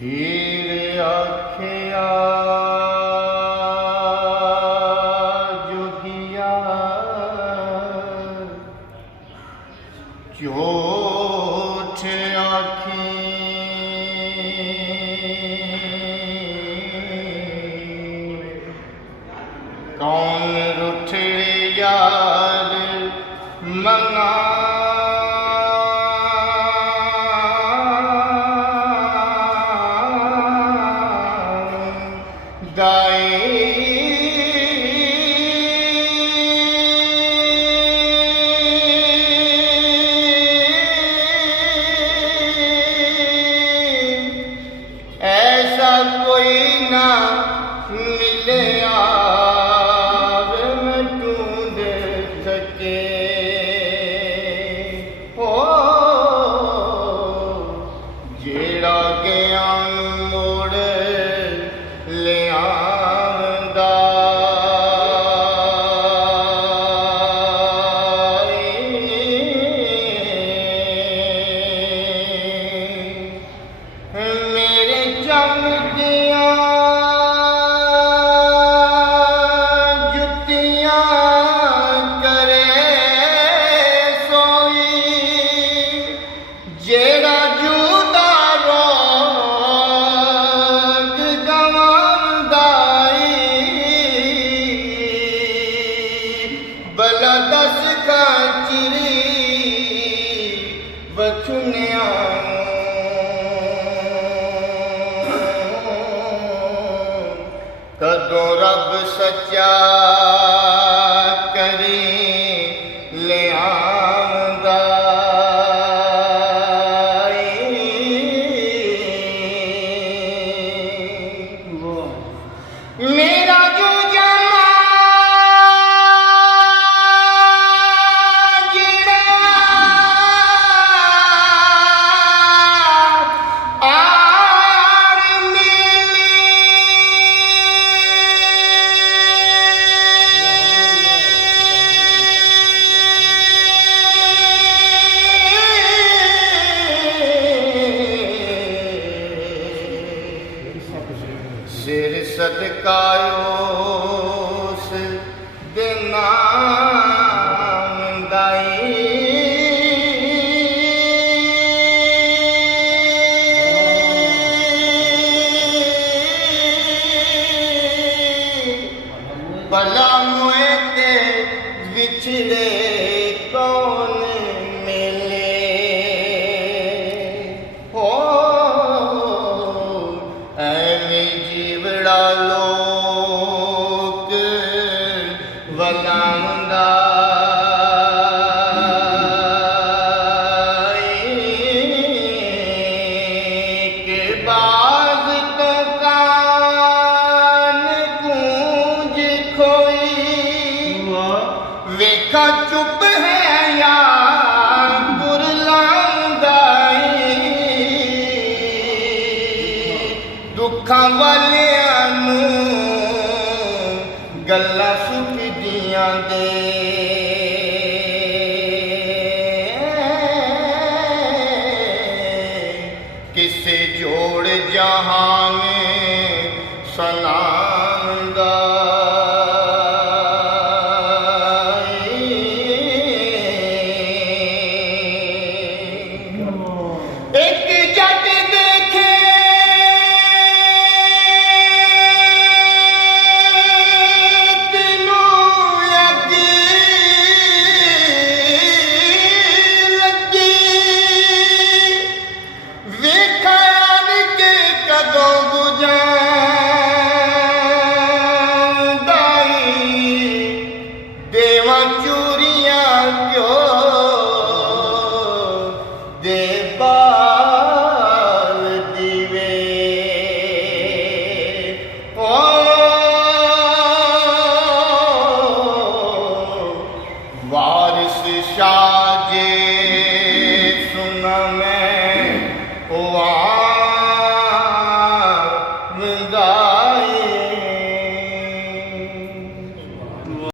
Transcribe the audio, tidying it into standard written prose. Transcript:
ਹੀਰ ਆਖਿਆ ਜੋਗੀਆ ਝੂਠ ਆਖੀ ਕੌਣ ਰੁੱਠੇ ਯਾਰ ਮੰਗਾ ऐसा कोई ना मिले मैं ढूंढ सके हो जेड़ा ज्ञान मोड़ ले आंदा मेरे चमदियां जुतियां करे सोई जेड़ा जुदा रोग गवांदाई भला दस का चिरी बचुनिया कदों रब सच्चा करी ले आंदा मेरा जो जमा जिड़ा सिर सदकायोस दे नाम दाई भला मुए ते बिछड़े कौन मिले हो ऐवें जीवड़ा लोक वलांदा के बाज तो कान गूंज खोई वेखा चुप है यार बुरलांदाई दुखां वालियां नूं गल्लां सुखदियां दे किसे जोड़ जहान सलाम दा एक जट देखे ਮੰਗਾ